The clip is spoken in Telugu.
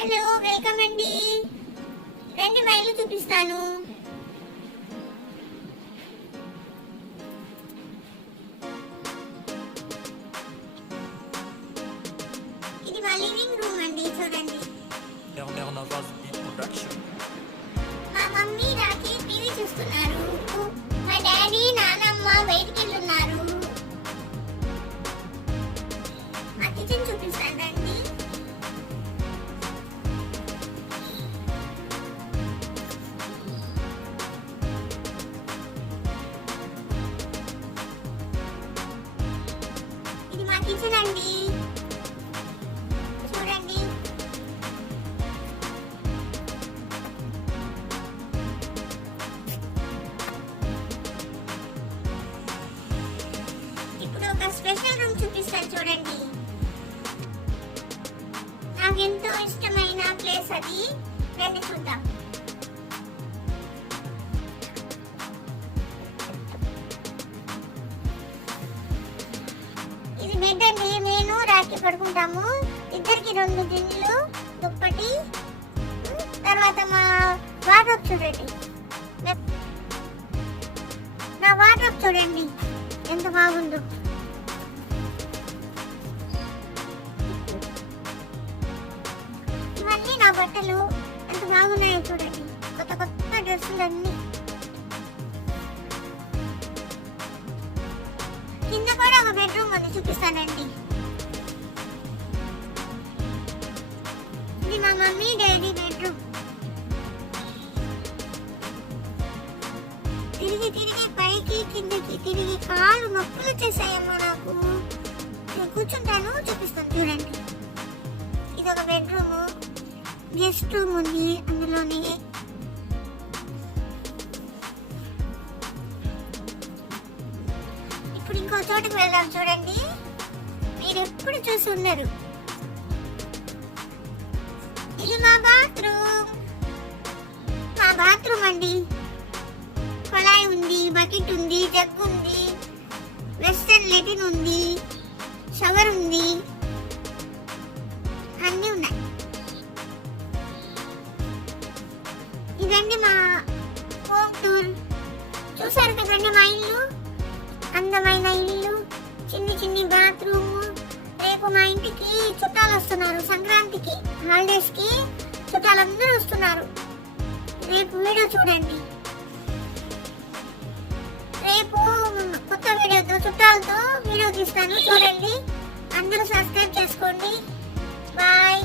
హలో, వెల్కమ్ అండి. రండి మా ఇల్లు చూపిస్తాను. ఇది మా లివింగ్ రూమ్ అండి, చూడండి. మా మమ్మీ రాకి టీవీ చూస్తున్నారు. మా డాడీ నానమ్మ బయటికి వెళ్తున్నారు. మా కిచెన్ చూపిస్తాను రండి. ఇది మా కిచెన్ అండి, చూడండి. ఇప్పుడు ఒక స్పెషల్ రూమ్ చూపిస్తాను, చూడండి. నాకు ఎంతో ఇష్టమైన ప్లేస్ అది. రండి చూద్దాం. ఇది బెడ్ అండి, నేను రాఖీ పడుకుంటాము. ఇద్దరికి 2 దిండ్లు, దుప్పటి. తర్వాత మా వార్డ్రోబ్ చూడండి. నా వార్డ్రోబ్ చూడండి ఎంత బాగుందో. ఇవన్నీ నా బట్టలు ఎంత బాగున్నాయో చూడండి. కొత్త కొత్త డ్రెస్సులు అన్నీ. కింద కూడా ఒక బెడ్రూమ్ ఉంది, చూపిస్తానండి. ఇది మా మమ్మీ డాడీ బెడ్రూమ్. తిరిగి తిరిగి పైకి కిందకి తిరిగి కాళ్ళు నొప్పులు వచ్చేసాయమ్మా నాకు. నేను కూర్చుంటాను, చూపిస్తాను చూడండి. ఇది ఒక బెడ్రూమ్. గెస్ట్ రూమ్ ఉంది అందులోనే. ఇప్పుడు ఇంకో చోటుకు వెళ్దాం, చూడండి. మీరు ఎప్పుడు చూసి ఉన్నారు. ఇది మా బాత్రూమ్. మా బాత్రూమ్ అండి. కొళాయి ఉంది, బకెట్ ఉంది, జగ్ ఉంది, వెస్టర్న్ లెటిన్ ఉంది, షవర్ ఉంది, అన్నీ ఉన్నాయి. ఇదండి మా హోమ్ టూర్. చూసారు కదండి మా ఇల్లు, అందమైన ఇల్లు, చిన్ని చిన్ని బాత్రూమ్. రేపు మా ఇంటికి చుట్టాలు వస్తున్నారు. సంక్రాంతికి హాలిడేస్ కి చుట్టాలందరూ వస్తున్నారు. రేపు వీడియో చూడండి. రేపు కొత్త వీడియోతో చుట్టాలతో వీడియో తీస్తాను, చూడండి. అందరూ సబ్స్క్రైబ్ చేసుకోండి. బాయ్.